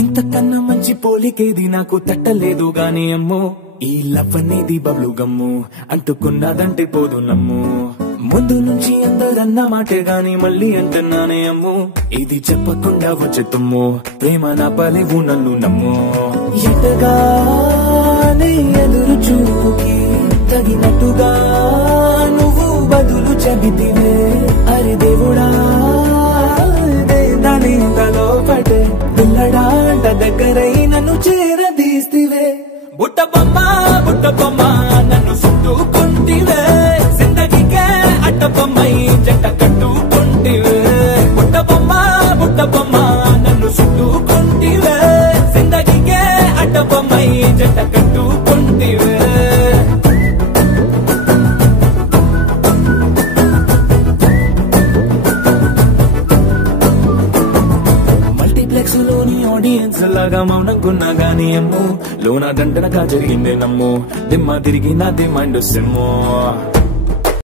ఇంతకన్నా మంచి పోలికేది నాకు తట్టలేదు గాని అమ్మో, ఈ లవ్ అనేది బబ్లు గమ్ము అంటుకున్నదంటే పోదు నమ్ము. ముందు నుంచి అందరన్న మాటే గాని మళ్ళీ అంటున్నానే అమ్ము, ఇది చెప్పకుండా వచ్చే తుమ్ము, ప్రేమ నా పలేవు నన్ను నమ్ము. ఎటగానే ఎదురు చూకి తగినట్టుగా నువ్వు బదులు చెబితివే, అరే దేవుడా దానిలో పడే పిల్లడాంట దగ్గరై నన్ను చేరదీస్తివే. బుట్ట బొమ్మ నన్ను చుట్టుకుంటివే, జిందగీకే అడ్డ బొమ్మై జంట కట్టుకుంటివే. బుట్ట బొమ్మ నన్ను చుట్టుకుంటివే, జిందగీకే అడ్డ బొమ్మై జంట కట్టుకుంటివే. మల్టీప్లెక్స్ లోని ఆడియన్స్ లాగా మౌనంకున్నా గానీ అమ్ము, లోన దండనగా జరిగిందే నమ్ము, దిమ్మ తిరిగి నాది మైండ్ సిమ్ము.